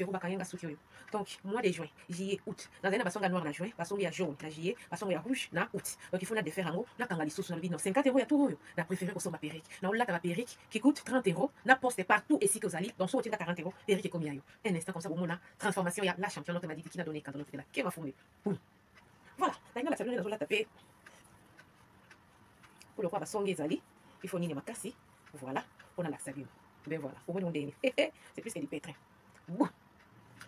30 euros bakanga suki oyo. Donc mois de juin, juillet, août. Dans un basonga noir na juin, basonga ya jaune, na juillet, basonga ya rouge na août. Donc il faut na défaire ango na kanga lisusu na 50 euros ya tout oyo. Na préféré ko somba perruque. Na on la ta perruque qui coûte 30 euros, na poste partout ici que vous allez. Donc soit 40 euros, perruque est combien yo. Un instant comme ça on a transformation ya la championne m'a dit qui n'a donné quand on fait là. Qui va fondre. Boum. Voilà, la sablure dans la taper. Pour le roi basonga ezali, il faut nini makasi. Voilà, on a la sablure. Ben voilà, au moins on est. C'est plus que du pétrin. Bon.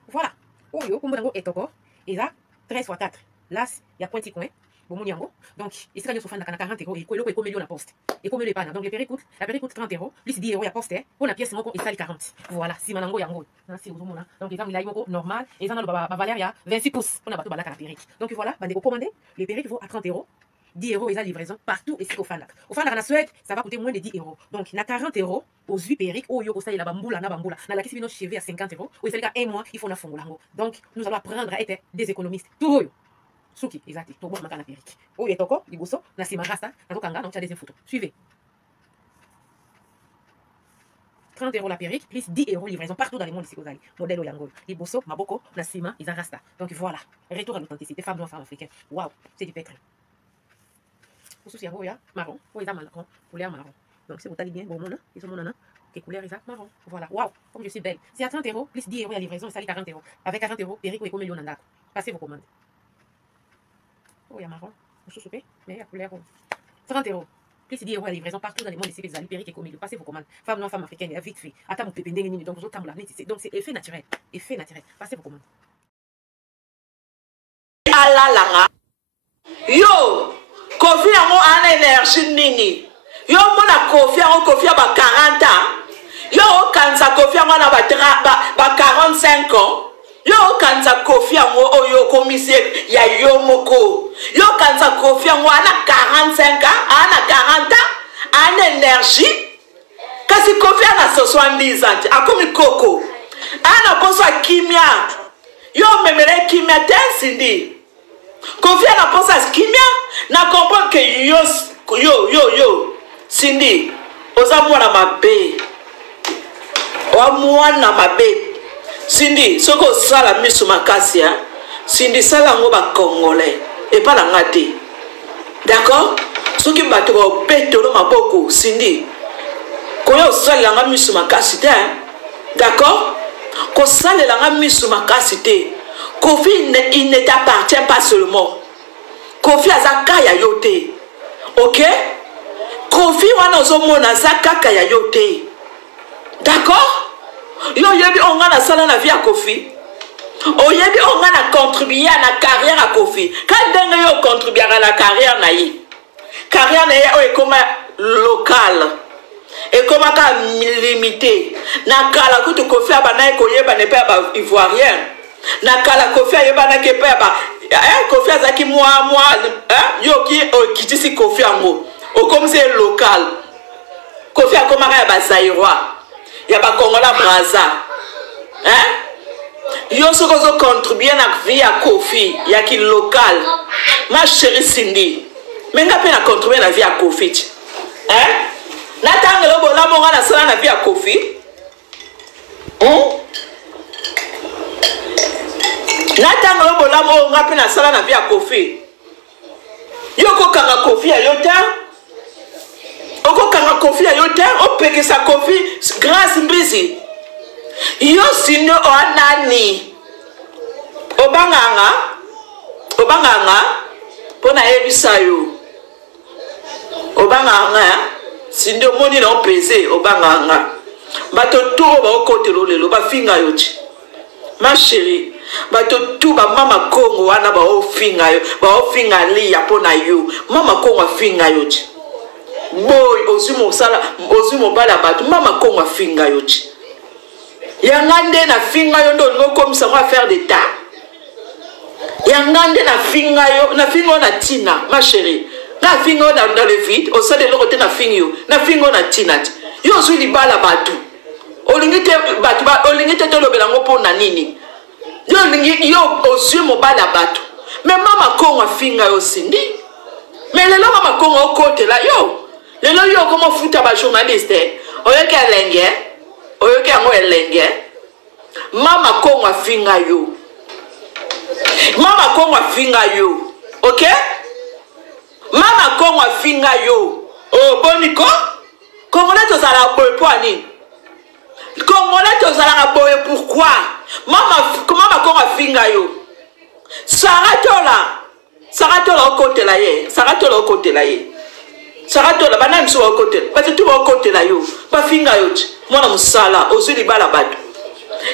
Voilà. Oyo, comme vous et toko, et là 13 x 4. Là, il y a pointi coin. Bon mon yango. Donc, ici quand on fait 40 euros, et quoi le comme la poste. Et comme le pas. Donc la perruque coûte 30 euros, plus 10 euros la poste. Pour la pièce et ça 40. Voilà, si manango yango. Donc les gens il a normal et ça na valeur ya 26 pouces. On a bateau balaka la perruque. Donc voilà, bandeko commander, les perruques vaut à 30 euros. 10 euros et la livraison partout ici au Fandak. Au Fandak en Suède, ça va coûter moins de 10 euros. Donc, il y a 40 euros aux huit perruques. Oh, yo, ça, il y a bamboula, na bamboula. Na la question de nos cheveux à 50 euros. Ou il y a un mois, il faut na fongolango. Donc, nous allons apprendre à être des économistes. Tout, Suki, exact. Tout bon, ma perruque. Oh, il y a toko, il bosso, na sima rasta, na tokanga, donc tu as des photos. Suivez. 30 euros la perruque, plus 10 euros livraison partout dans le monde ici aux allez. Modèle au yango. Il bosso, maboko, na sima, ils rasta. Donc voilà. Retour à l'authenticité. Femmes noires, femmes africaines. Waouh, c'est du pétrin. Pour ceux qui ont marron, pour les marron, couleur marron. Donc si vous allez bien, bon, ils sont mon qui couleur marron. Voilà, waouh, comme je suis belle. C'est à 30 euros, plus 10 euros la livraison, ça 40 euros. Avec 40 euros, Perico et comme million d'andako. Passez vos commandes. Oh, il y a marron, vous soupez, mais il y a couleur 30 euros. Plus 10 euros la livraison partout dans le monde ici, les alliés, Perico et comme million. Passez vos commandes. Femme noire, femme africaine, vite fait. Attends, mon pépé, donc vous autres, donc c'est effet naturel. Effet naturel. Passez vos commandes. Alalanga. Yo! Kofi yango ana énergie nini. Yo mona kofi ba 40 ans. Yo kanza kofi yango na ba 45 ans. Yo kanza kofi yango oyo komisie ya yo moko. Yo kanza kofi yango ana 45 ans, ana 40 ans, ana énergie. Kasi kofi ana 70 ans, akomi koko. Ana poso kimia. Yo memele kimia tensindi. Kofi ana poso kimia. Na comprendre que yo Cindy oza mwana mabe o mwana mabe Cindy soko sala misu makasi ya Cindy sala ngo ba congolais et pas la ngate d'accord soki bato ba petolo maboko Cindy koyo sala nga misu makasi te d'accord ko sala nga misu makasi te Kofi il ne t'appartient pas seulement Kofi azaka ya yote. OK? Kofi wana ozomona zaka ya yote. D'accord? Yo yebi onga na sala na vie ya Kofi. Oyebi onga na contribuer à la carrière à Kofi. Quand denga yo contribuer à la carrière na yi. Carrière na yi o ekoma local. Ekoma ka limité. Na kala kutu Kofi abana koyeba ne pa ba ivoirien. Na kala Kofi ayeba na ke pa ba Kofi azaki moi yo ki kitisi Kofi ango o comme c'est local Kofi akomaka ya ba Zaïrois ya ba Congola Brazza yo soko zo contribuer na vie ya Kofi ya ki local ma chérie Cindy menga pe na contribuer na vie ya Kofi na tangelo bola monga na sala na vie ya Kofi Natanga lo bola mo ngapi na sala na via Kofi. Yoko kanga Kofi ya yota. Oko kanga Kofi ya yota, opeke sa Kofi grâce mbizi. Yo sino o anani. Obanganga pona ebisa yo. Obanganga sindo moni na opese obanganga. Bato to ba okotelo lelo ba finga yoti. Ma chérie bato tu ba mama Kongo wana ba ofinga li ya pona yo mama Kongo afinga yo ti boy ozumo bala bato mama Kongo afinga yo ti yangande na finga yo ndo ngo comme ça va faire des tas yangande na finga na tina ma chérie na finga dans le vide au sein de l'autre na finga na tina yo zui li bala bato olingite bato ba olingite to lobela ngo pona nini yo ozui mobala bato mais mama Kongo afinga yo Cindy mais lelo mama Kongo okotela yo lelo yo komo futa ba journaliste oyoke elenge Mama Kongo afinga yo. Mama Kongo afinga yo. Ok? Mama Kongo afinga yo. Oh, boniko? Congolais tozala boye pour ani? Congolais tozala boye pourquoi? Mama Kongo afinga yo. Saratola au côté là ye. Saratola au côté là ye. Saratola banane so au côté. Parce que tout au côté là yo. Ba finga yo. Mwana musala ozuli bala batu.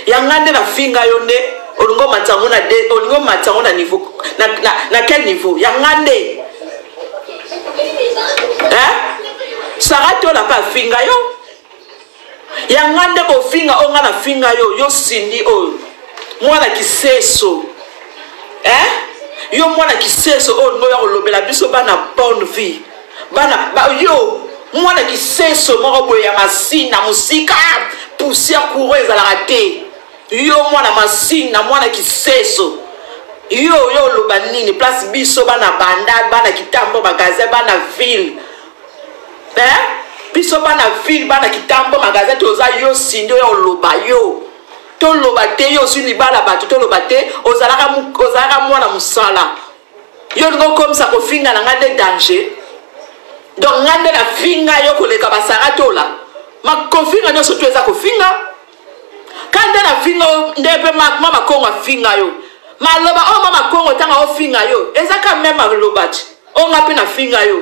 Yangande na finga yo ne olungo matango na de olungo matango na niveau na quel niveau? Yangande. Saratola pa finga yo. Yangande ko finga onga na finga yo sindi o. Mwana kiseso. Yo mwana kiseso o ngo ya kolobela biso bana bonne vie. Bana ba yo mwana kiseso moko boye ya masina musika poussière coureux za la raté. Yo mwana masina mwana kiseso. Yo loba nini place biso bana banda bana kitambo magasin bana ville. Biso bana ville bana kitambo magasin toza yo sindo yo loba yo. To loba te yo suni bala batu to loba te ozalaka mwana musala. Yo ngo comme ça ko finga na ngade danger. Donc ngade la finga yo koleka basara tola. Ma kofinga no soto eza kofinga. Kande na finga ndebe mama Kongo finga yo. Maloba o mama Kongo tanga o finga yo. Ezaka même lobati. O ngapi na finga yo.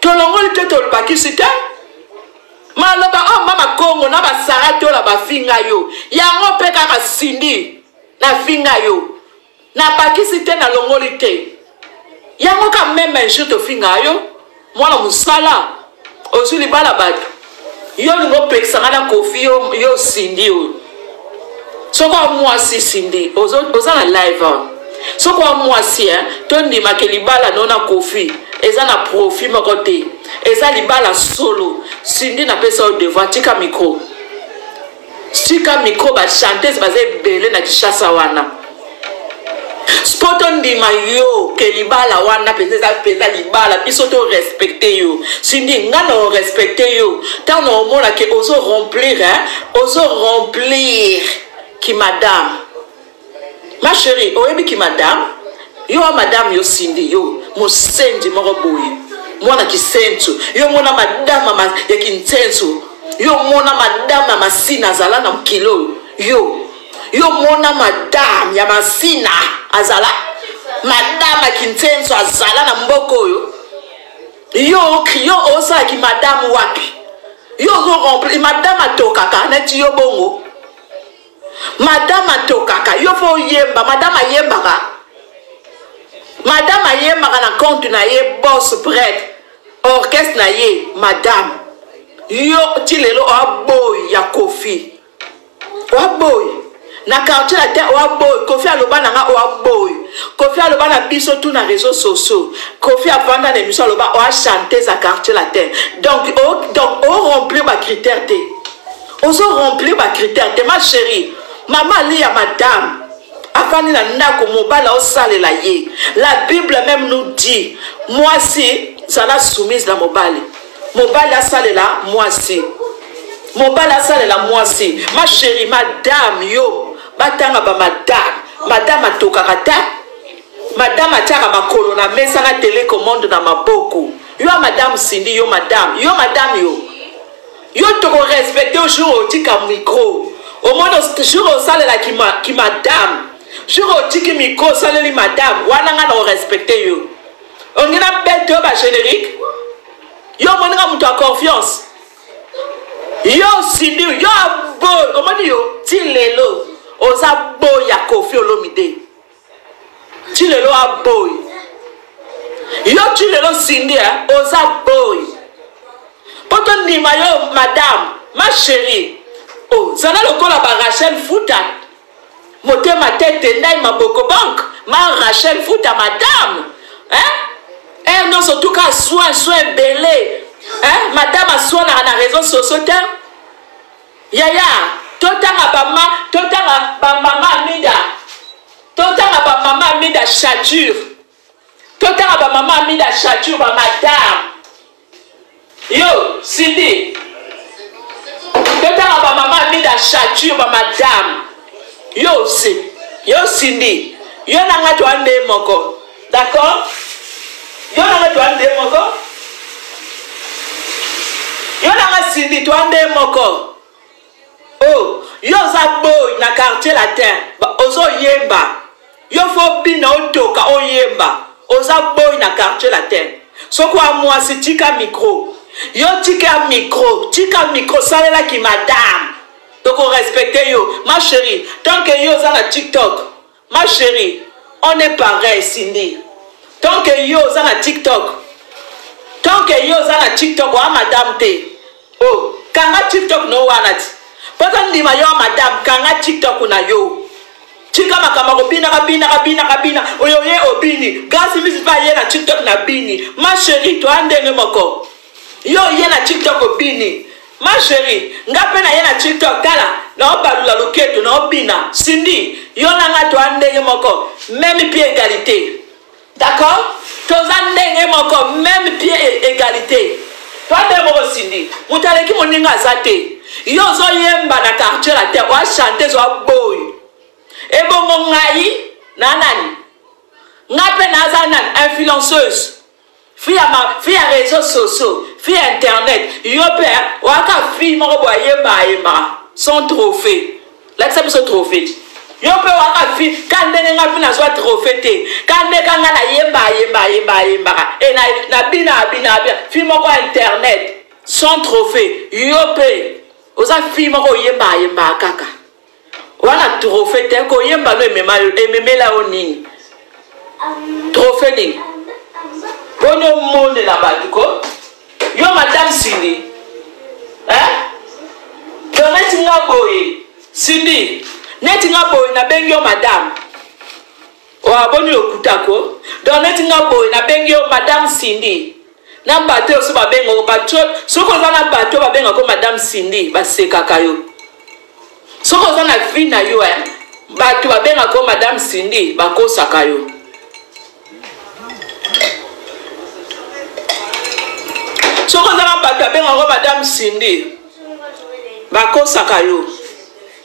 Tolongoli te tolba kisita. Maloba o mama Kongo na basara tola ba finga yo. Yango pe kaka sindi na finga yo. Na bakisi te na longoli te. Yango ka même un jour to finga yo. Mwana musala ozuli bala batu. Yo ngo peksa na kofi yo sindi yo. Soko moi si sindi oza na live. Soko moi si to ndima ke libala nona kofi eza na profit moko te. Eza libala solo sindi na pesa au devoir tika micro. Tika micro ba chanteuse baze belé na kishasa wana. Spoton ndima yo ke libala wana pesa libala biso to respecter yo. Sindi nga no respecter yo. Tant no mona ke ozo remplir ki madame. Ma chérie, oyebi ki madame? Yo madame yo sindi yo mosendi moko boye. Mwana kisentu. Yo mona madame ya kinsentu. Yo mona madame masina zala na mkilo. Yo mona madame ya masina azala. Madame kinsentu azala na mboko yo. Yo osa ki madame wapi. Yo rempli madame atokaka neti yo bongo. Madame atokaka yo fo yemba madame yembaka. Madame yembaka na compte na ye boss prêtre. Orchestre na ye madame. Yo tilelo aboy ya Kofi. Waboy. Na quartier la terre waboy. Kofi aloba nanga waboy. Kofi aloba na biso tout na réseaux sociaux. Kofi avanda na émission aloba o chanter za quartier la terre. Donc remplir ma critère té. Oso remplir ma critère té ma chérie. Maman li ya madame. Afani na ndako mobala o sale la ye. La Bible même nous dit moi si ça la soumise la mobile. Mobile a sale la moi si. Mobile a sale la moi si. Ma chérie madame yo batanga ba madame. Madame atokaka. Madame ataka makolo na mesa na télécommande na maboko. Yo madame Cindy yo madame. Yo madame yo. Yo toko respecter au jour au tika micro. Au moins au jour au sale la qui madame. Jour au tika micro sale li madame. Wana nga no respecter yo. On y a bête ba générique. Yo monanga mutu a confiance. Yo Cindy yo boy. Au moins yo tilelo. Oza boy ya Kofi Olomide. Tilelo a boy. Yo tilelo Cindy oza boy. Poto ndima yo madame, ma chérie. Oh, zana lokola ba Rachel Futa. Motema tete ndai maboko bank. Ma Rachel Futa madame. Non surtout ka soin belé. Madame a soin na réseau social. Yaya, totanga ba mama mida. Totanga ba mama mida chature. Totanga ba mama mida chature ba madame. Yo, Cindy. totanga ba mama mi da chature ba madame yo aussi yo Cindy yo nanga to ande moko d'accord yo nanga to ande moko yo nanga Cindy to ande moko oh yo za boy na quartier latin ozo yemba yo fo bina otoka oyemba oza boy na quartier latin soko amwa si tika micro yo tika micro salela ki madame donc on respecte yo ma chérie tant que yo za na TikTok ma chérie on est pareil Cindy tant que yo za na TikTok wa madame te oh kanga TikTok no wanati poto ndima yo madame kanga TikTok na yo chika makama bina oyo ye obini gasi misi pa ye na TikTok na bini ma chérie to andenge moko yo ye na TikTok obini ma chérie ngape na ye na TikTok kala na obalula loketo na obina Cindy yo nanga to andenge moko même pied égalité d'accord to andenge moko même pied égalité to andenge moko Cindy mutaleki moninga zate yo zo yemba na quartier la terre wa chanter zo boy ebongo ngai nanani ngape nazanan influenceuse fille réseaux sociaux fille internet yo père waka fille moko boy yemba son trophée l'accepte ce trophée yo père waka fille kandene ngapi na zo trophée te kande kanga na yemba et na bina fille moko internet son trophée yo père oza fille moko yemba kaka wana trophée te ko yemba no ememela onini trophée ni bono monde la batuko yo madame Cindy yo neti nga boye Cindy neti nga boye na bengi yo madame wa boni okutako do neti nga boye na bengi yo madame Cindy na bato so babengo bato soko za na bato babenga ko madame Cindy basekaka yo soko za na vie na yo bato babenga ko madame Cindy bakosaka yo soko za na bato babenga ko madame Cindy bakosaka yo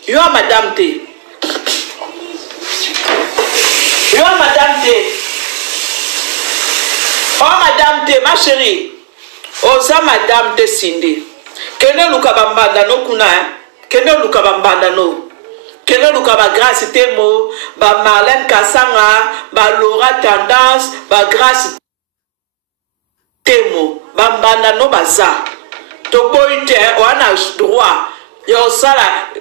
yo madame te yo madame te oh madame te ma chérie oza madame te Cindy kene luka bambanda no kuna kene luka bambanda no kene luka ba grâce te mo ba Marlène Kasanga ba Laura Tendance ba grâce te mo bambanda no baza to boite wana droit yo sala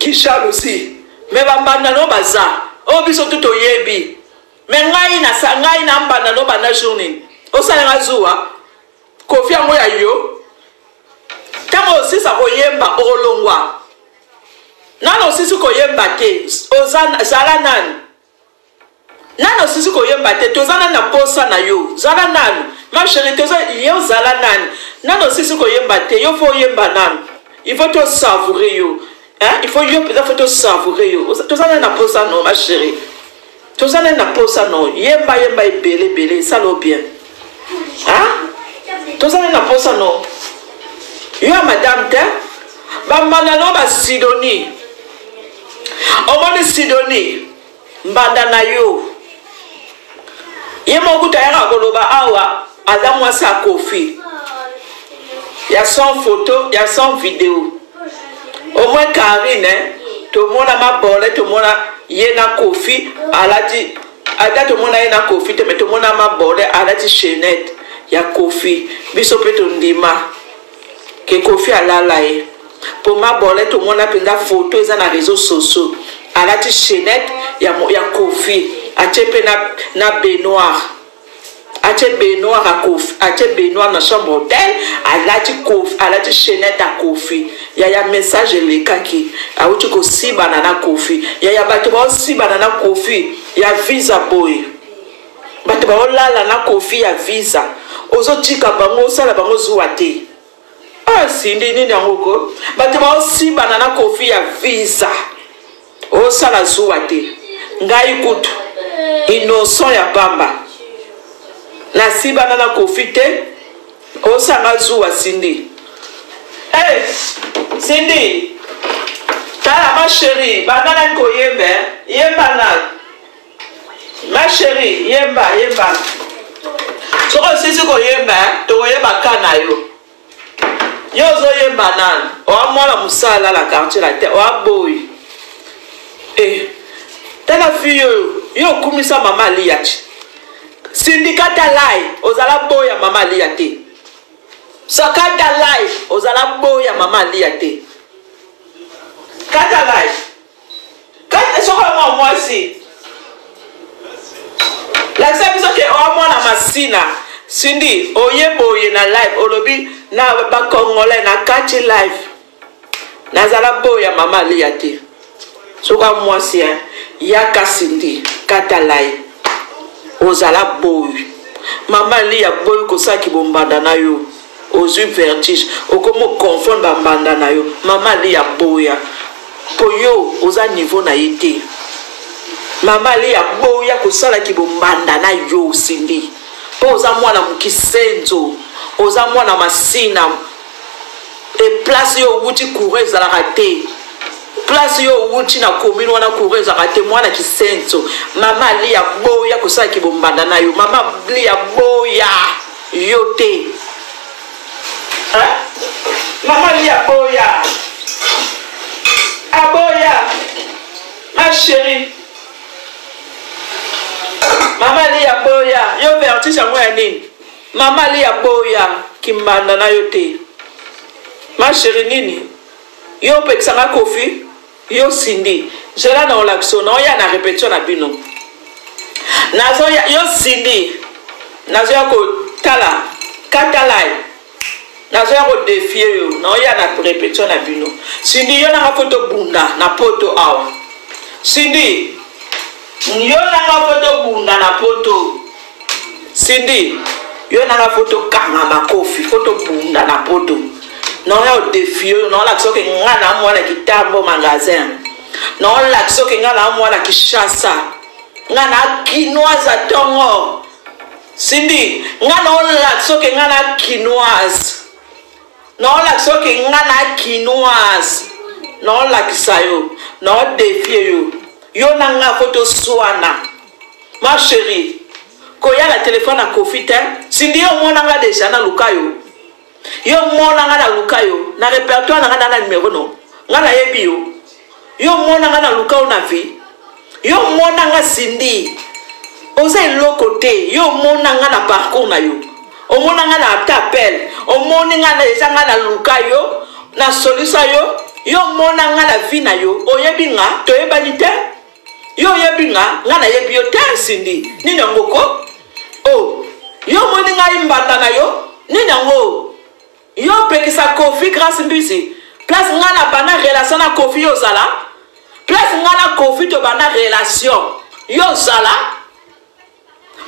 kisha aussi mais bambanda no baza o biso tout oyebi mais ngai na mbanda no bana journée osala zuwa kofi yango ya yo tango osisa koyemba olongwa nano osisi koyemba te zala nani nano osisi koyemba te tozana na posa na yo zala nani ma chérie toza yo zala nani nano osisi koyemba te yo fo yemba nani il faut te savourer yo il faut yo peut-être te savourer yo tozana na posa no ma chérie tozana na posa no yemba ebele salo bien tozana na posa no yo madame te bambanda no ba Sidonie omoni Sidonie mbanda na yo ye mokuta ya koloba awa aza mwasi akofi ya son photo ya son vidéo au moins Karine tomona mabole tomona ye na kofi alati ada tomona ye na kofi te me tomona mabole alati chaînette ya kofi biso pe to ndima ke kofi alala ye po mabole tomona penda photo eza na réseaux sociaux alati chaînette ya kofi achepe na baignoire ache baignoire à kofi ache baignoire na chambre d'hôtel alati chaînette à kofi ya message lekaki auti ko sibana na kofi ya bato ba sibana na kofi ya visa boy bato ba olala na kofi ya visa ozotika bango sala bango zuwa te Cindy nini ngoko bato ba sibana na kofi ya visa o sala zuwa te ngai kutu innocent ya bamba na sibana na kofi te o sanga zuwa Cindy Cindy, tala ma chérie, banana ko yembe, yemba na. Ma chérie, yemba. So ko sisi ko yemba, to yemba kana yo. Yo zo yemba nan, o amwala musala la quartier la terre, o aboy. Tala fille yo kumisa mama liachi. Syndicata lai, ozala boya mama liate. Sakata lai, ozala boya mama liate. Kata lai. Kata soko moi si. La sabiso ke o mo na masina. Cindy, oye boye na live, olobi na ba Congolais na kati live. Nazala boya mama liate. Soko moi si yaka Cindy, kata lai. Ozala boy. Maman li a boy ko sa ki bombanda na yo. Ozu vertige. Okomo confond bambanda na yo. Maman li a boya. Po yo oza niveau na yete. Maman li a boya ko sala ki bombanda na yo Cindy. Po oza mwana mukisenzo. Oza mwana masina. E place yo wuti courir za la raté. Place yo wuti na commune wana courir za raté mwana kisenzo. Mama li ya boya ko sa ki bombanda na yo. Mama li ya boya yote. Hein? Mama li ya boya. Aboya. Ma chérie. Mama li ya boya. Yo vertige yango ya nini? Mama li ya boya kimbanda na yote. Ma chérie nini? Yo pekisanga Kofi. Yo Cindy, je la na olaxo na ya na répétition na bino. Nazo ya yo Cindy. Nazo ya ko tala, katalai. Nazo ya ko défier yo, na ya na répétition na bino. Cindy yo na photo bunda na poto awa. Cindy, yo na photo bunda na poto. Cindy, yo na photo kanga makofi, photo bunda na poto. Non ya défier non la soke ngana mwana kitambo magasin non la soke ngana mwana kishasa ngana kinoise tongo Cindy ngana la soke ngana kinoise non la soke ngana kinoise non la kisayo non défier yo nanga photo swana ma chérie ko ya la téléphone à Kofi te Cindy yo mwana nga déjà na lukayo. Yo mona nga na lukayo na répertoire na nga na numéro no nga na yebi yo mona nga na lukayo na vie yo mona nga Cindy oza eloko te yo mona nga na parcours na yo o mona nga na appel o moni nga na eza nga na lukayo na solution yo mona nga na vie na yo oyebi nga toyebani te yo yebi nga na yebi yo te Cindy nini ngoko yo moni nga imbata na yo nini ngo yo pekisa Kofi grâce mbisi place ngana bana relation na Kofi yo zala place ngana Kofi to bana relation yo zala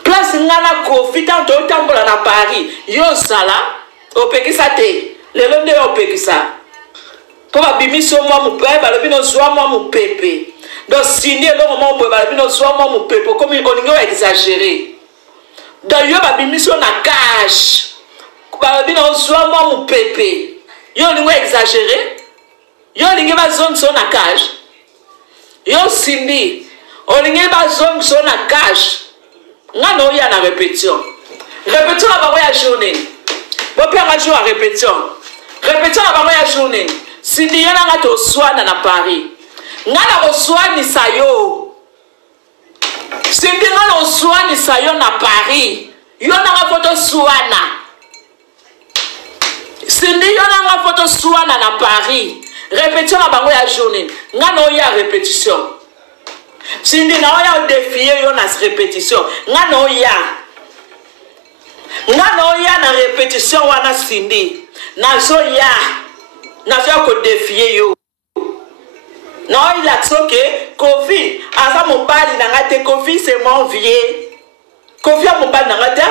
place ngana Kofi tanto tambola na Paris yo zala o pekisa te lelo nde o pekisa po ba bimiso mo mu pe ba lebino zwa mo mu pepe do signer lo mo bo ba lebino zwa mo mu pepe comme on est exagéré d'ailleurs ba bimiso na cash Balabino soit moi mon pépé. Yo lingo exagéré. Yo lingo ba zone son na cage. Yo Cindy. O lingo ba zone son na cage. Nga no ya na répétition. Répétition la ba ya journée. Bo père jour à répétition. Répétition la ba ya journée. Cindy yo nga to swana na Paris. Nga na oswani sayo. Cindy nga na oswani sayo na Paris. Yo nga photo swana. Cindy yo nga photo swana na Paris. Répétition la bango ya journée. Nga no ya répétition. Cindy na ya défier yo na répétition. Nga no ya na répétition wana Cindy. Na zo ya. Na zo ko défier yo. Non il a soké Kofi asa mobali na ngate Kofi c'est mon vieux. Kofi a mobali na ngate.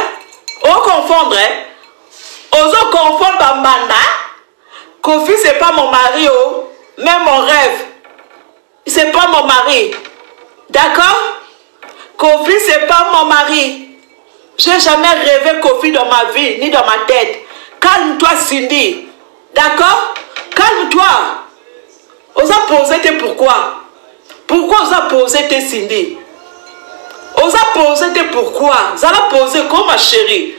On confondre Ozo confondre Bambanda. Kofi c'est pas mon mari même mon rêve. C'est pas mon mari. D'accord? Kofi c'est pas mon mari. J'ai jamais rêvé Kofi dans ma vie ni dans ma tête. Calme-toi Cindy. D'accord? Calme-toi. Osa poser tes pourquoi. Pourquoi osa poser tes Cindy? Osa poser tes pourquoi. Zala poser comme ma chérie.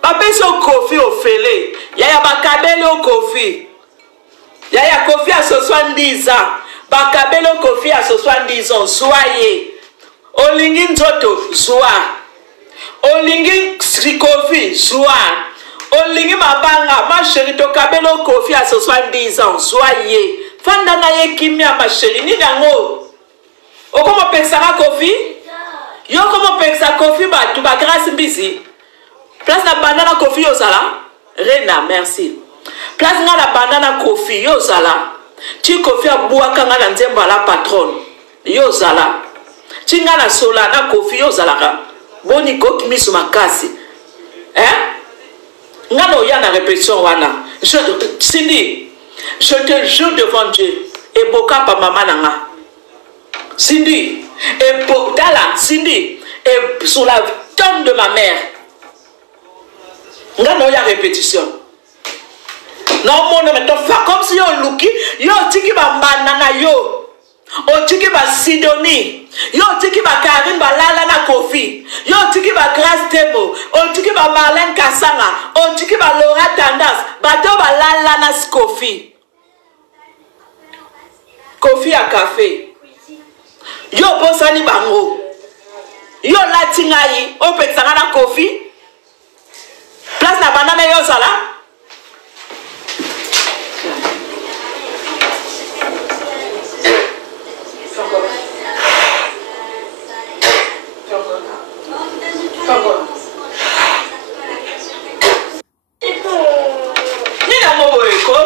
Papa c'est au Kofi au félé. Yaya bakabele au Kofi. Yaya Kofi à 70 ans. Bakabele au Kofi à 70 ans. Soyez. Olingi nzoto. Soa. Olingi Kofi. Soa. Olingi mabanga. Ma chérie to kabele au Kofi à 70 ans. Soyez. Fandana ye kimia ma chérie. Ni dango. Okomo pexara Kofi. Yo komo pexa Kofi batu ba grâce mbisi. Place la banana Kofi yo sala. Rena, merci. Place nga la banana Kofi yo sala. Ti Kofi abua kanga na nzemba la patron. Yo sala. Ti nga na sola na Kofi yo sala. Boni ko kimisu makasi. Nga no ya na répétition wana. Cindy, je te jure devant Dieu. Et boka pa maman nanga. Cindy, et Dala, Cindy, et sur la tombe de ma mère. Nga no ya répétition. Non, mon nom est comme si yo luki, yo tiki ba banana yo. O tiki ba Sidonie. Yo tiki ba Karine ba Lala na Kofi. Yo tiki ba Grace Temo. O tiki ba Marlène Kassanga. O tiki ba Laura Tandas. Bato ba Lala na Kofi. Kofi a café. Yo bosani bango. Yo latingayi. O petsanga na Kofi. Place na banana yo sala.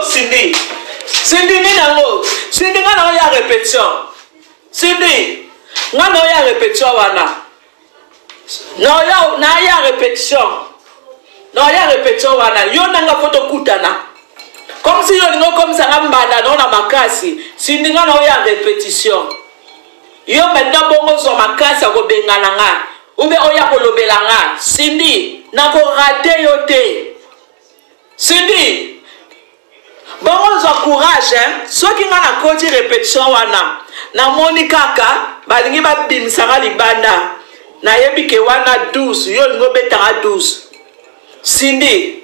Cindy, Cindy ni nango, Cindy ngana ya répétition. Cindy, ngana ya répétition wana. Na ya répétition. Na ya répétition wana. Yo nanga photo kutana. Comme si yo ningo comme ça ngambana na makasi. Cindy ngana ya répétition. Yo maintenant bongo so makasi ko bengana nga. Ube oya ko lobela nga. Cindy, na ko rater yo te. Cindy, bon, on a courage, hein. Ceux qui ont la côté répétition, wana. Na moni kaka, balingi ba bin sanga libanda. Na yebi ke wana 12, yo ngo betara 12. Cindy,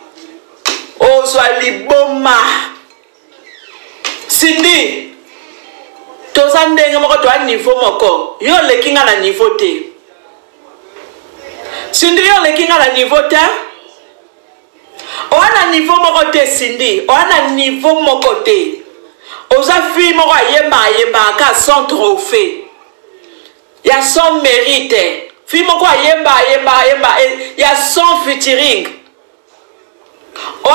o soit liboma. Cindy, tozande ngamo to a niveau moko. Yo le kinga na niveau te. Cindy yo le kinga na niveau te. On a niveau mokote Cindy, on a niveau mokote. Oza fille moko yemba ka son trophée. Ya son mérite. Fille moko yemba ya son featuring. On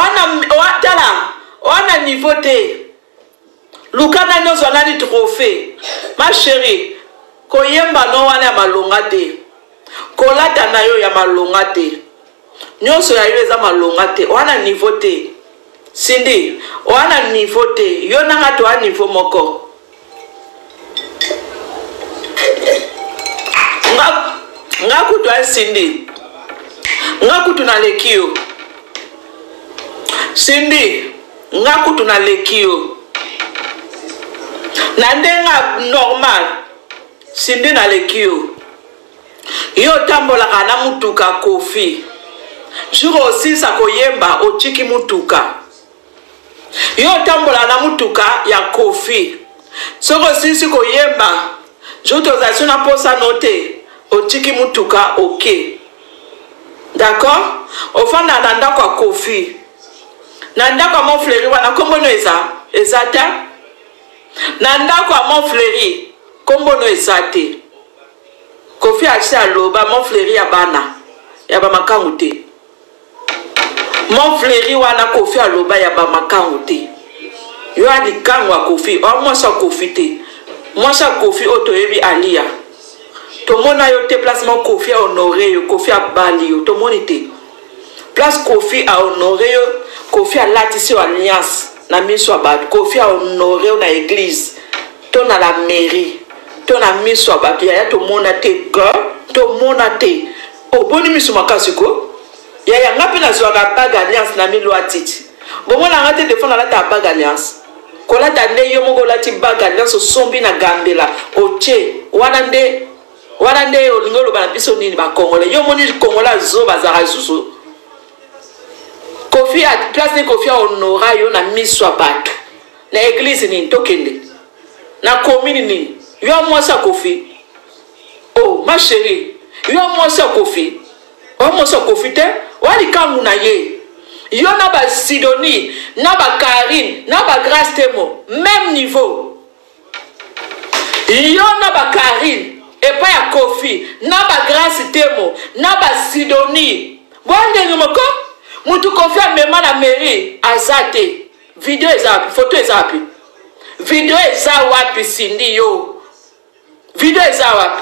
a niveau te. Lukana nous on a des trophées. Ma chérie, ko yemba no wana malonga te. Ko lata na yo ya malonga te. Nyonso ya yo eza malonga te. Wana niveau te. Cindy, wana niveau te. Yo nanga to a niveau moko. Nga kutu a Cindy. Nga kutu na lekio. Cindy, nga kutu na lekio. Na ndenga normal. Cindy na lekio. Yo tambola kana mutuka Kofi. Jour aussi sa koyemba o chiki mutuka. Yo tambola na mutuka ya Kofi. Soko aussi si koyemba. Jo tozasi na posa note o chiki mutuka ok. D'accord? Ofanda na ndako ya Kofi. Na ndako ya Montfleury wana kombono eza te. Na ndako ya Montfleury kombono eza te. Kofi achi aloba Montfleury ya bana. Ya ba makangu te. Montfleury wana Kofi aloba ya ba makangu te. Yo adi kangwa Kofi, o mwasa Kofi te. Mwasa Kofi otoyebi alia. Tomona yo te placement Kofi a honoré yo, Kofi a bali yo, tomoni te. Place Kofi a honoré yo, Kofi a latissé alliance na miso abatu. Kofi a honoré yo na église, to na la mairie, to na miso abatu. Ya tomona te ga, tomona te. O boni miso makasi ko. Ya ngapi na zwa ga bag alliance na milo atiti. Bomo na ngate defend na ta bag alliance. kolata nde yo moko olati baga nyonso sombi na gambela otie wana nde olingi oloba na biso nini bakongole yo moni kongola zo bazaka susu Kofi a place ni Kofi honora yo na miso bato na église nini tokende na commune nini yo mwasa Kofi oh ma chérie yo mwasa Kofi o mwasa Kofi te wali kangu na ye yo na ba Sidonie na ba Karine na ba Grâce Temo même niveau yo na ba Karine et pas ya Kofi na ba Grâce Temo na ba Sidonie bonde moko mutu Kofi a mema na mairie azate video ezapi photo ezapi video eza wapi Cindy yo video eza wapi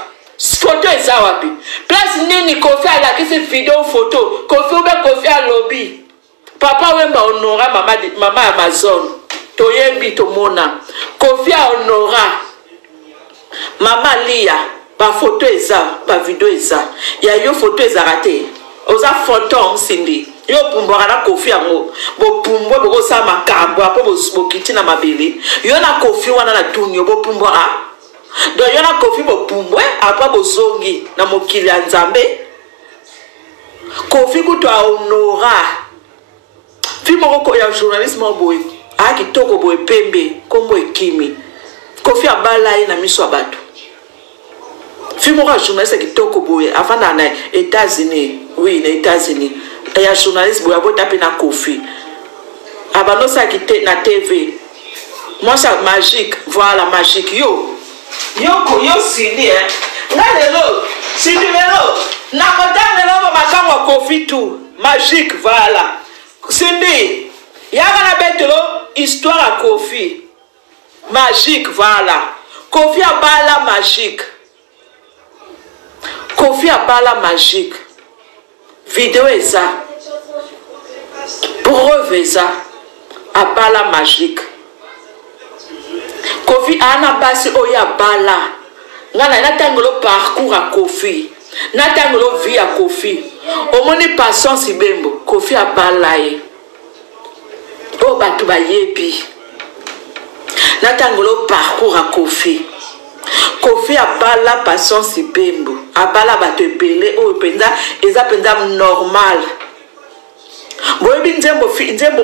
photo eza wapi place nini Kofi a lakisi video photo Kofi ube Kofi a lobby papa wemba honora mama Amazon toyebi tomona Kofi a honora mama Lia ba photo eza ba video eza ya yo photo eza raté oza photo Cindy yo pumbwaka na Kofi yango bo pumbwe boko sa makambo apo bo kiti na mabele yo na Kofi wana na tuni yo bo pumbwaka do yo na Kofi bo pumbwe apo bo zongi na mokili ya Nzambe Kofi kuto a honora fi moko ya journalisme boy a kitoko boy pembe kombo ekimi Kofi abala na miso abato fi moko journaliste kitoko boy afana na États-Unis oui na États-Unis et un journaliste boy abo taper na Kofi abano sa kite na TV moi ça magique voilà magique yo Cindy hein ngalelo Cindy lelo na moderne lelo makamwa Kofi tout magique voilà Cindy yaka na betelo histoire à Kofi magique voilà Kofi abala magique Kofi abala magique video eza preuve eza abala magique Kofi ana basi oya bala ngana natangolo parcours à Kofi natangolo vie à Kofi omoni patience ibembo Kofi abala ye o batu bayebi natangolo parcours à Kofi Kofi abala patience ibembo abala bato ebele o penza eza penza normal boyebi nzembo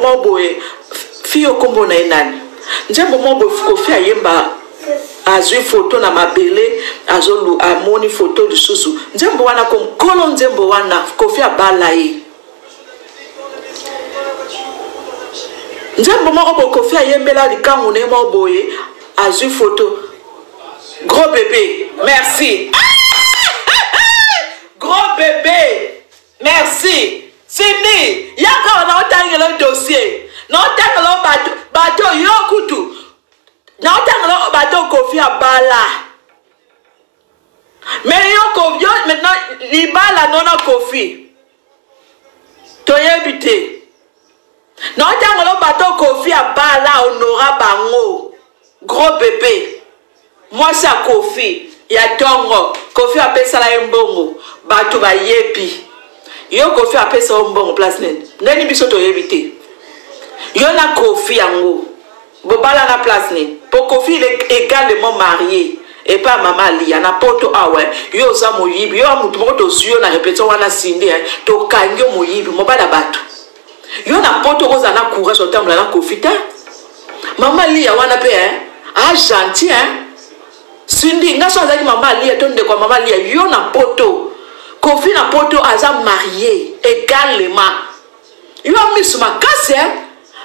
mo boye fiyo kombo na enani nzembo mo boye Kofi ayemba azwi photo na mabele azolu amoni photo lisusu nzembo wana komkolo nzembo wana Kofi abala ye nzembo mo bo Kofi ayembela likangu ne mo boye azwi photo gros bébé merci gros bébé merci Cindy yaka na otangelo dossier na otangelo bato yokutu na otangelo bato Kofi abala mais yo maintenant libala nona Kofi toyebite na otangelo bato Kofi abala honora bango gros bébé moi ça Kofi ya tongo Kofi apesa la mbongo bato ba yebi yo Kofi apesa mbongo place neni biso to yebite yo na Kofi yango bobala na place neni pour Kofi il est également marié et pas maman Lia na poto awe yo za moyibi yo mutu moko to suyo na répétition wana Cindy to kanyo moyibi mobala bato yo na poto koza na courage otamla na Kofi ta maman Lia wana pe ah gentil Cindy nga so azaki maman Lia tonde kwa maman Lia yo na poto Kofi na poto aza marié également yo misu makasi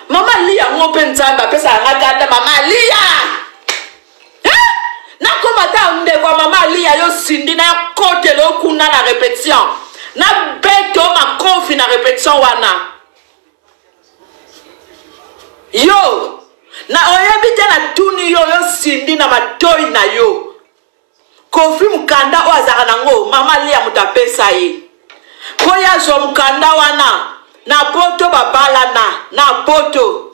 maman Lia ngope nzamba pesa ngakata maman Lia na komata nde kwa maman Lia yo Cindy na kote lo kuna na répétition na beto ma Kofi na répétition wana yo na oyebite na tuni yo Cindy na matoi na yo Kofi mukanda o azaka nango mama Lia mutapesa ye ko ya zo mukanda wana na poto babala na poto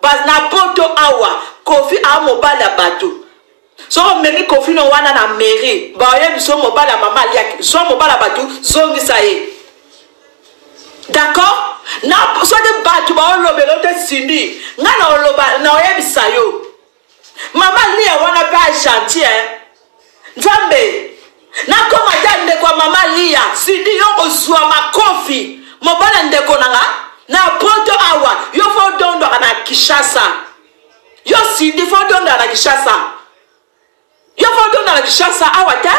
bas na poto awa Kofi a mobala bato so memi Kofi no wana na mairie ba oyebi so mobala mama Lia so mobala bato zongi sa ye d'accord Na soki bato baolobela te Cindy. Nga na oloba na oyebisa yo. Mama Lia wana pa gentil Nzambe. Na koma ta ndeko mama Lia. Cindy yo kozwa makofi. Mobala ndeko nanga. Na poto awa. Yo fo dondo na Kinshasa. Yo Cindy fo dondo na Kinshasa. Yo fo dondo na Kinshasa awa te.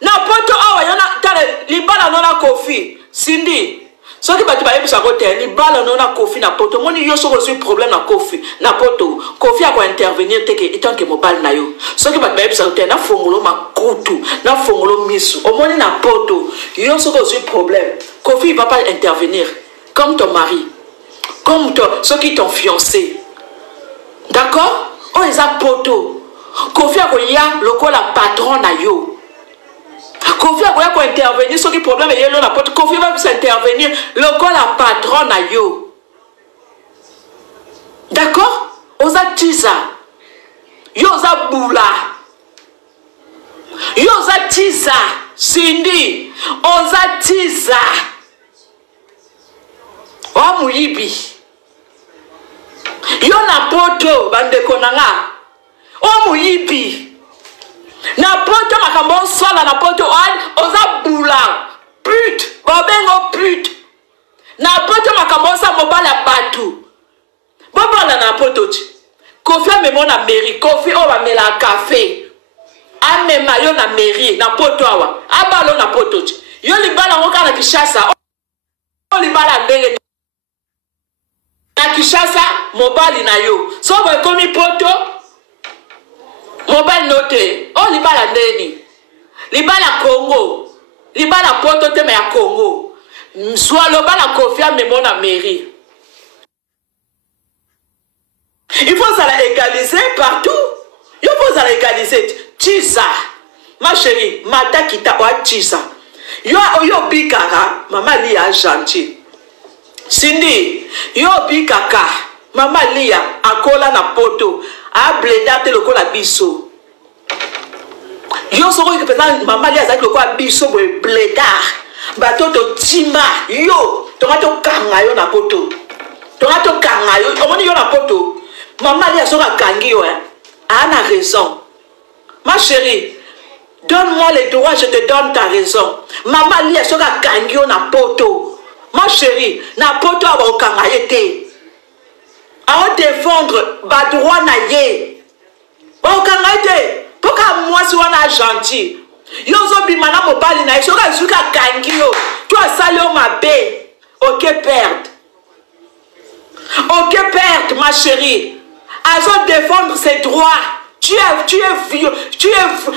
Na poto awa yo na tale libala nona kofi. Cindy. So ki batu ba yebisa kote libala nona kofi na poto. Moni yo so reçu problème na kofi na poto. Kofi a ko intervenir teke etant que mobile na yo. So ki batu ba yebisa kote na fongulo makutu, na fongulo misu. O moni na poto. Yo so reçu problème. Kofi il va pas intervenir comme ton mari. Comme ceux qui t'ont fiancé. D'accord? Oh les a poto. Kofi a ko ya lokola patron na yo. Kofi a intervenir sur le problème et la porte. Kofi va intervenir le col la patron na yo. D'accord? Oza tiza. Yoza boula. Yoza tiza. Cindy. Oza tiza. O muyibi. Yo na poto bande konanga. O muyibi. Na poto makambo sola na poto oza bula pute bobengo pute na poto makambo sa mobala batu bobola na poto ti Kofi amemo na mairie Kofi o ba mela café amema yo na mairie na poto awa abalo na poto ti yo libala ngoka na Kinshasa o libala ndenge na Kinshasa mobali na yo so bo komi poto mobile note oh libala ndeni libala Congo libala poto tema ya Congo soit lobala Kofi amemo na mairie il faut ça la égaliser partout il faut ça la égaliser tisa ma chérie mata kita wa tisa yo bikaka mama Lia gentil Cindy yo bikaka mama Lia akola na poto a bleda te lokola biso yo soko ke pesa mama Lia za lokola biso boy bleda bato to timba yo tonga to kanga yo na poto tonga to kanga yo omoni yo na poto mama Lia soka kangi yo ana raison ma chérie donne-moi les droits je te donne ta raison mama Lia soka kangi yo na poto ma chérie na poto aba kanga yete à défendre ba droit na ye o kangate poka mwasi wana gentil yo zo bimana mobali na iso ka zuka kangi yo tu asali o mabe OK perte ma chérie azo défendre ses droits tu es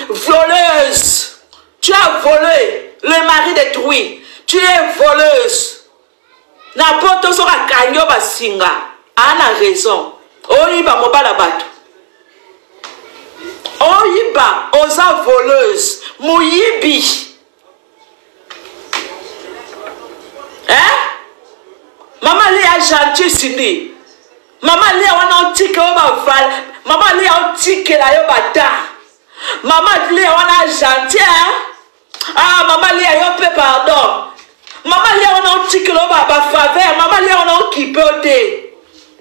voleuse tu as volé le mari détruit tu es voleuse na poto so ka kangi yo basinga ana raison oyiba mobala bato oyiba oza voleuse muyibi mama Lia gentil Cindy mama Lia wana otike o baval mama Lia otike la yo bata mama Lia wana gentil mama Lia yo pe pardon mama Lia wana otike lo ba faveur mama Lia wana okipote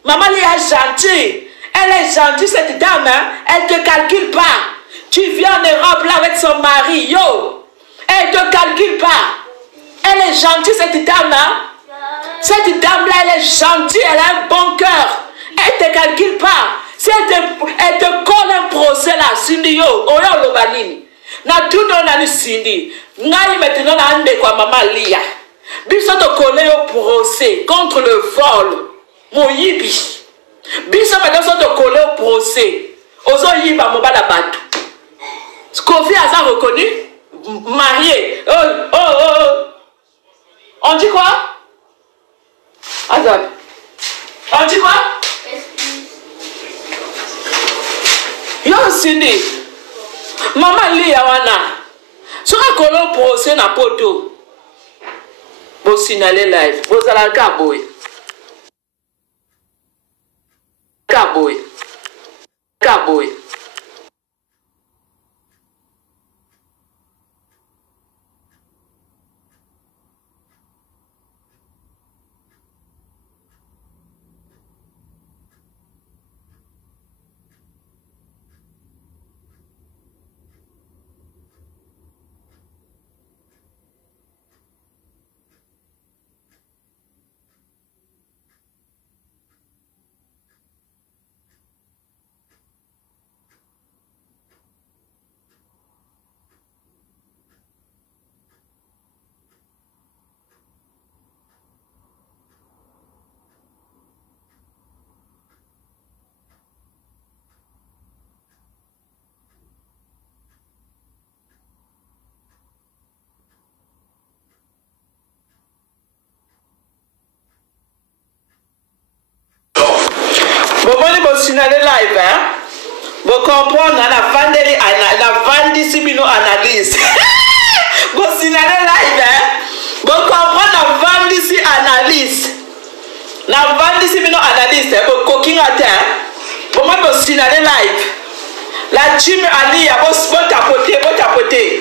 Maman Lia est gentille. Elle est gentille, cette dame. Hein? Elle ne te calcule pas. Tu viens en Europe là avec son mari. Yo. Elle ne te calcule pas. Elle est gentille, cette dame. Hein? Cette dame-là, elle est gentille. Elle a un bon cœur. Elle ne te calcule pas. Si elle te colle un procès là, Cindy, yo. Oya Lobanini. Na tout don na Cindy. Ngai maintenant na ande kwa Maman Lia. Biso te colle au procès contre le vol. Moyibi. Biso maintenant te coller au procès. Ozo yiba mobala batu. Kofi a ça reconnu? Marié. Oh. On dit quoi? Attends. On dit quoi? Yo Cindy. Maman Lia wana. Soka coller au procès na poto. Bo signale live. Bo zala kaboy. Cowboy. bomoni bosinale live bocomprendre na vandisi bino analyse bosinale live bocomprendre na vandisi analyse bino analyse bokokinga te bomoni bosinale live la team alia botapote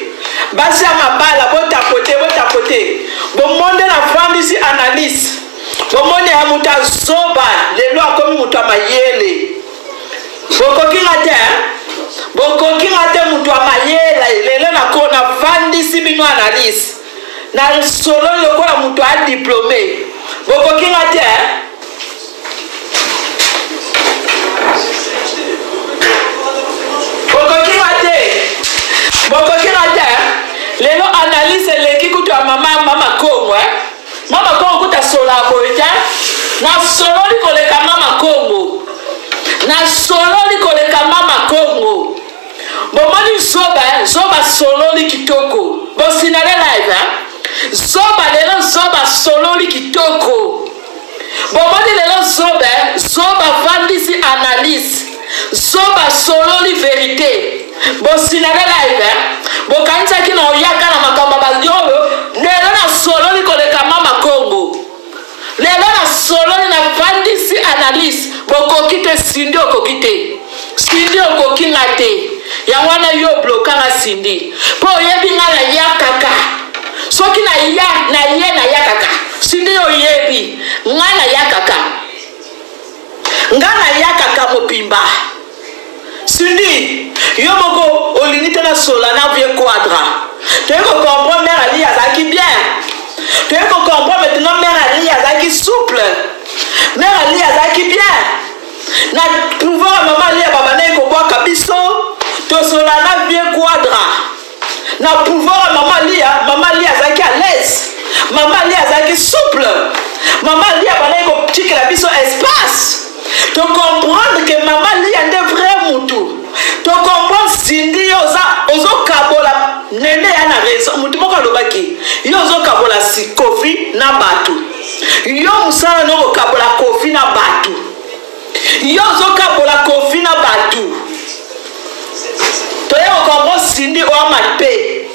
basi ya mabala botapote bomonde na vandisi analyse bomonde ya mutu azoba lelo akomi mutu ya mayele bokokinga te mutu ya mayele lelo na vandisi bino analyse na solo lokola mutu adiplome bokokinga te bokokinga te lelo analyse eleki kutu ya mama Kongo mama Kongo kuta sola boye te na sololi koleka mama Kongo bomoni zoba sololi kitoko bosinale live zoba sololi kitoko bomoni lelo zoba vandisi analyse zoba sololi vérité bosinale live bokanisaki na oyaka na makambo balioyo lelo na sololi koleka mama Kongo lelo na sololi na vandisi analyse bokoki te sindi okoki te sindi okokinga te yango wana yo blokanga sindi mpo oyebi nga na ya kaka soki na ya kaka sindi oyebi nga na ya kaka mopimba sindi yo moko olingi te na sola na vie quadra toye kocomprendre mère ali azalaki bien toye kocomprendre maintenant mère ali azalaki souple mère ali azalaki bien na pouvoir mama ali babana ekobwaka biso tosola na vie quadra na pouvoir mama ali azalaki à l'aise mama ali azalaki souple mama ali abana ekotikela biso espace to comprendre que mama ali ande vrai mutu to comprendre sindi ozokabola nene ya na raison mutu moko alobaki yo ozokabola si kofi na batu yo musala no okabola kofi na batu yo ozokabola kofi na batu toye okombo sindi oa mape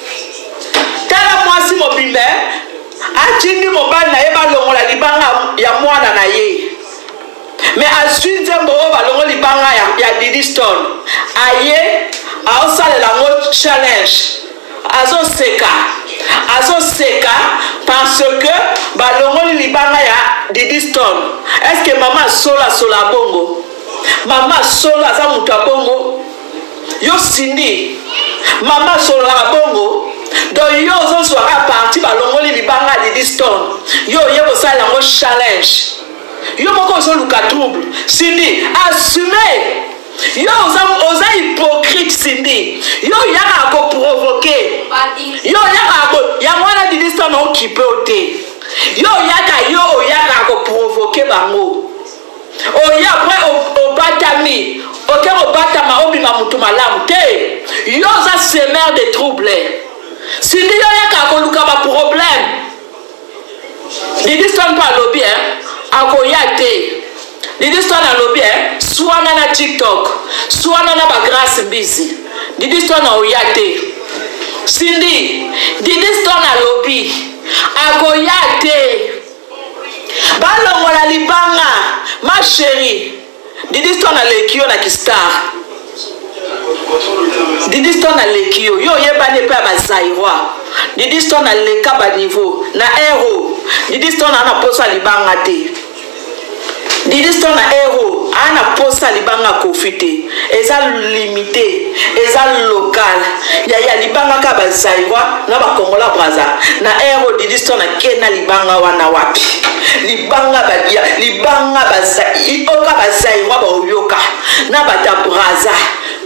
tala mwasi mobimbe atindi mobali na ye balongola libanga ya mwana na ye mais azwi nzembo oyo balongo libanga ya Diddy Stone aye aosalela ngo challenge azoseka parce que balongoli libanga ya Diddy Stone. Est-ce que maman sola bongo mama solo aza mutu ya bongo yo sindi mama sola bongo donc yo ozozwaka parti balongoli libanga ya Diddy Stone yo oye kosala yango challenge yo moko ozoluka trouble sindi assume yo oza hypocrite sindi yo yaka koprovoke yo yaka yango wana Diddy Stone okipe ote yo yaka koprovoke bango oya après obatami oke obatama obima mutu malamu te yo oza semeur de trouble sindi yo yaka koluka ba problème Diddy Stone pa alobi akoya te Diddy Stone alobi swana na TikTok swana na ba grâce mbizi Diddy Stone oya te sindi Diddy Stone alobi akoya te balongola libanga ma chérie Diddy Stone aleki yo na kistar Diddy Stone aleki yo yebani pe bazairwa Diddy Stone aleka ba niveau na hero Diddy Stone ana posa libanga te Diddy Stone na hero ana posa libanga kofite eza limité eza local ya libanga ka bazairwa na ba Kongola Braza na hero Diddy Stone akena libanga wana wapi libanga badia libanga bazai oka bazairwa ba oyoka na bata Braza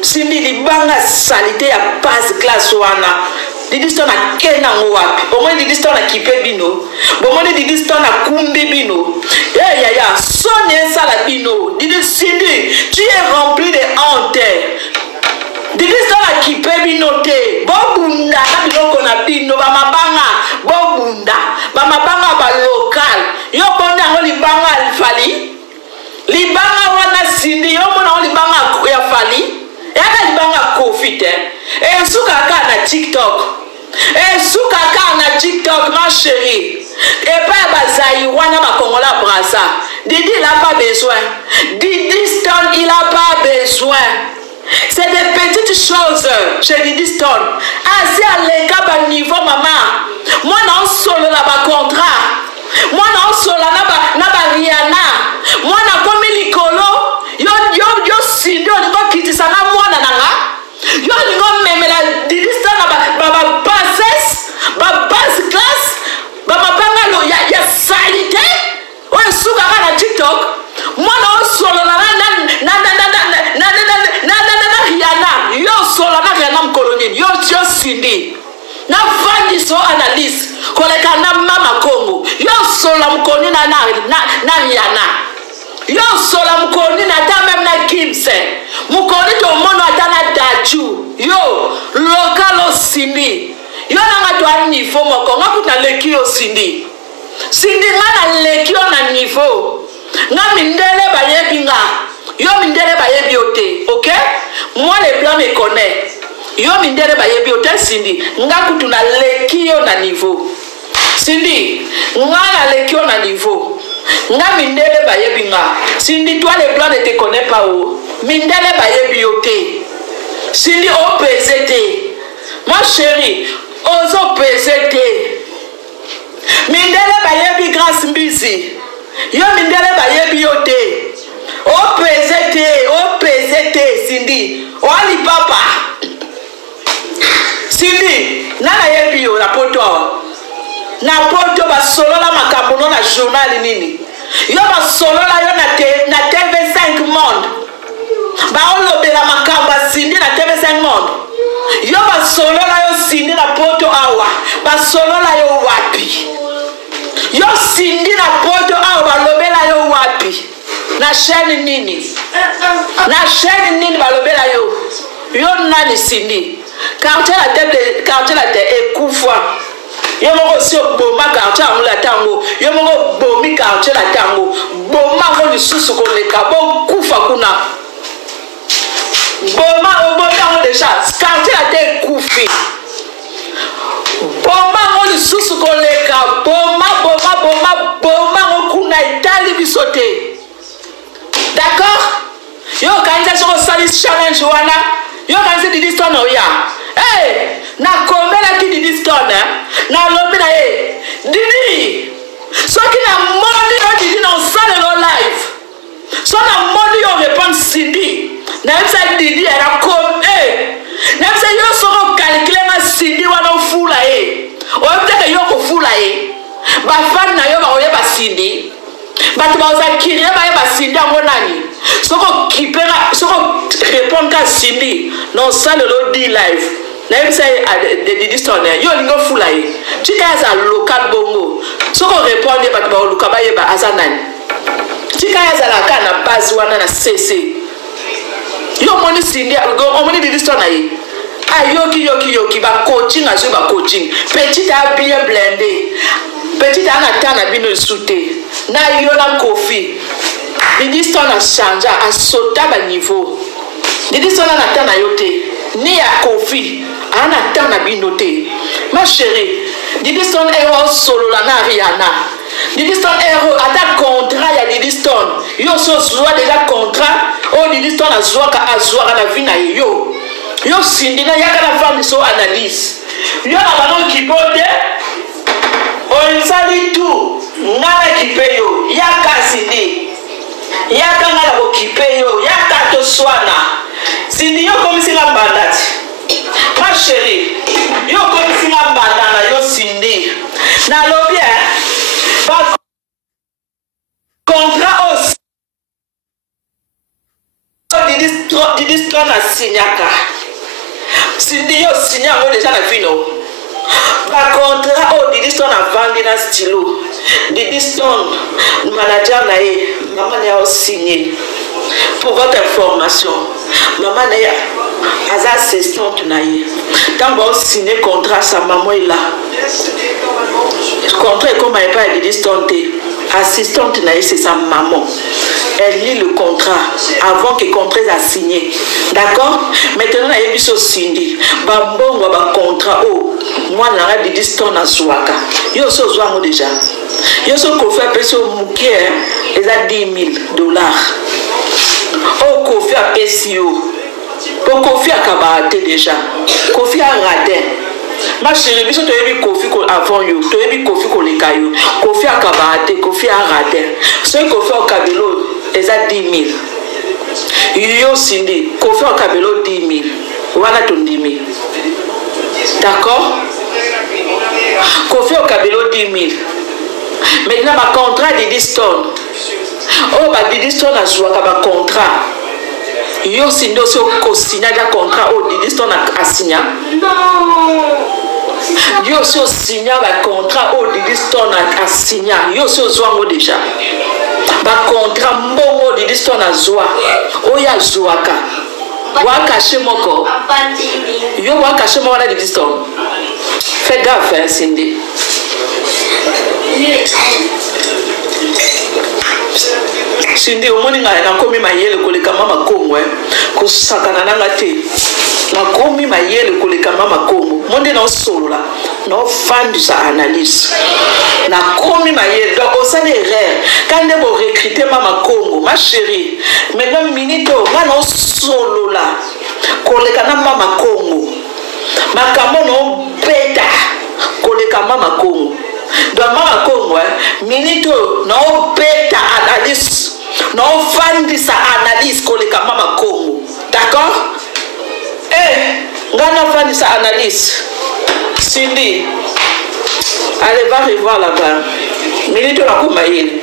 sindi libanga salite ya base class wana Diddy Stone akena ngo wapi bomwe Diddy Stone akipe bino bomwe Diddy Stone akumbi bino ya sonne sala bino Diddy Sindi tu es rempli de honte Diddy Stone akipe bino te bobunda na biloko na bino ba mabanga bobunda ba mabanga ba local yo bonda ngo libanga alfali libanga wana Sindi profite. Et sous kaka na TikTok. Et sous kaka na TikTok, ma chérie. Et pas Bazaï, wana ma Kongola Brasa. Didi, il n'a pas besoin. Didi Stone, il n'a pas besoin. C'est des petites choses chez Didi Stone. Ah, c'est à l'écart niveau, maman. Moi, non, solo là-bas contrat. Moi, non, solo là-bas Rihanna. Moi, non, comme Licolo. Yo, Cindy, on va quitter ça, moi, nana. Yo, on va même la Didi Stone, ma basse classe. Il y a salité. Ouais, souka na TikTok. Moi, non, solo Rihanna. Yo, solo na Rihanna m'kolonine. Yo, Cindy. Na vandi so analyse. Koleka na mama Congo. Yo, solo m'kolonine na Rihanna. Yo, solo m'kolonine ata même na Gimse. M'kolonine to mono ata na Daju. Yo, local Cindy. Yo, na nga niveau moko. Nga kuta leki yo Cindy. Cindy nga na leki yo na niveau. Nga mindele bayebi nga. Yo mindele bayebi ote. Ok? Moi les blancs me connaissent. Yo mindele bayebi ote Cindy. Nga kutu na leki yo na niveau. Cindy, nga na leki yo na niveau. Nga mindele bayebi nga. Cindy, toi les blancs ne te connaissent pas oh. Mindele bayebi ote. Cindy, o PZT. Ma chérie, ozo PZT. Mindele bayebi grâce mbizi. Yo mindele bayebi yote. O PZT Cindy. O ali papa. Cindy, nana yebi yo na poto. Na poto ba solo la makambo no na journal nini. Yo ba solo la yo na TV5 Monde. Ba olobela makambo Cindy na TV5 Monde. Yo ba solo la yo Cindy na poto awa. Ba solo la yo wapi. Yo Cindy na poto awa ba lobela yo wapi. Na chaîne nini. Na chaîne nini ba lobela yo. Yo nani Cindy. Quartier la tête ekufa. Yo moko si boma quartier amu la tango. Yo moko bomi quartier la tango. Boma ko lisusu ko leka bo kufa kuna. Boma obo déjà quartier la tête ekufi. Boma ko lisusu ko leka boma kuna itali bisote. D'accord? Yo kanisa so salis challenge wana. Yo kanisa Didi Stone oya. Hey, na kombela ki Didi Stone na lobi na Didi. So ki na modi no Didi na sale no live. So na modi yo répond Cindy. Na yesa Didi era kom na yesa yo so ko calculer ma Cindy wana fula o teke yo ko fula ba fan na yo ba oye ba Cindy. But ba kiri ba Cindy amonani. Soko kipera soko répondre ka Cindy non ça le di live. Na say de Didi Stone yo lingo fula Chika za local bongo. Soko répondre ba ba luka ba yeba azanani. Chika za la kana base wana na CC. Yo moni Cindy go moni Didi Stone yoki ba coaching azu ba coaching. Petit a bien blendé. Petit a na tana bino souté. Na yo na Kofi. Didi Stone a changé, a sauté à niveau. Didi Stone a tana yote. Ni a Kofi, a na tana binote. Ma chérie, Didi Stone est au solo la na Rihanna. Didi Stone est à ta contrat ya Didi Stone. Yo so joie déjà contrat. Oh Didi Stone a joie la vie na yo. Yo Cindy na yaka na femme so analyse. Yo na bano kipote. On sali tout. Ngana kipeyo, yaka Cindy. Yaka ngana ko kipeyo, yaka to swana. Cindy yo komisi nga bandati. Ma chérie, yo komisi nga bandana yo Cindy. Na lobi ba contrat aussi. Didi Stone a signaka. Cindy yo signa mo déjà la fino. Ba contrat o Didi Stone a vendu na stylo. Didi Stone manager na maman a signé. Pour votre information, maman a sa assistante na quand on signé contrat sa maman est là. Contrat comme pas Didi Stone assistante, c'est sa maman. Elle lit le contrat avant que le contrat soit signé. D'accord? Maintenant, il y a des Cindy. Bambongo, un contrat. Oh, moi, je dis 10 tonnes à Souaka. Yo, so zoango déjà. Yo, so Kofi a payé au Mouké, il a $10,000. Oh, Kofi a payé pour Kofi a kabaté déjà. Kofi a raté. Ma chérie, biso to yebi Kofi avant yo, to yebi Kofi ko le kayo. Kofi a kabaté, Kofi a raté. Ce Kofi au cabello, il a 10,000. Yo Cindy, Kofi au cabello 10,000. Voilà ton 10,000. D'accord? Kofi au cabello 10,000. Maintenant, ma contrat de 10 tonnes. Oh, bah, 10 tonnes à jouer avec un contrat. Yo Cindy aussi au signé un contrat. Oh, 10 tonnes à signer. Non. Yo aussi au signé un contrat. Oh, 10 tonnes à signer. Yo aussi au jouer déjà. Ba contrat mbongo 10 tonnes à jouer. Oh, ya jouaka. Wa caché mon corps. Yo wa caché mon la 10 tonnes. Fais gaffe, hein, Cindy. Cindy, au moins, il y a un commis maïel que les camarades Congo, que sakana nangate. Un commis maïel que les camarades Congo. Mon Dieu, non solo là, non fan de sa analyse. Na commis maïel, donc au sein des rêves, quand vous recrutez Mama Congo, ma chérie, maintenant minito, moi non solo là, que les camarades Mama Congo, ma camo non bêta, que les camarades Congo. Donc Mama Congo, minito non bêta analyse. Non, fan de sa analyse que les Mama Congo. D'accord? Eh, non, fan de sa analyse. Cindy, allez, va revoir là-bas. Minute la Koumaïl.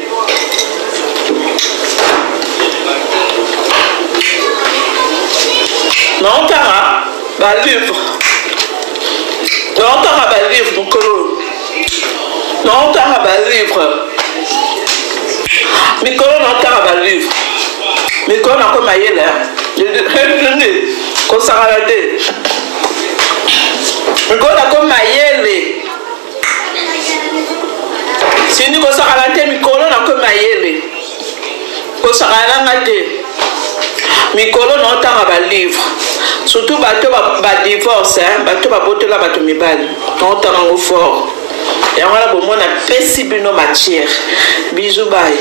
Non, t'as un livre. Non, t'as un livre, mon colo. Non, t'as un livre. Mais quand on entend un livre, mais quand on a comme ailleurs, quand ça va la tête, mais quand on a comme ailleurs, si nous ça va la tête, mais quand on a comme ailleurs, quand ça va la tête, mais quand on entend un livre, surtout bateau va divorce, bateau va botter la bateau mi balle, on entend un fort. Et on a besoin de paisible nos matières. Bisous, bye.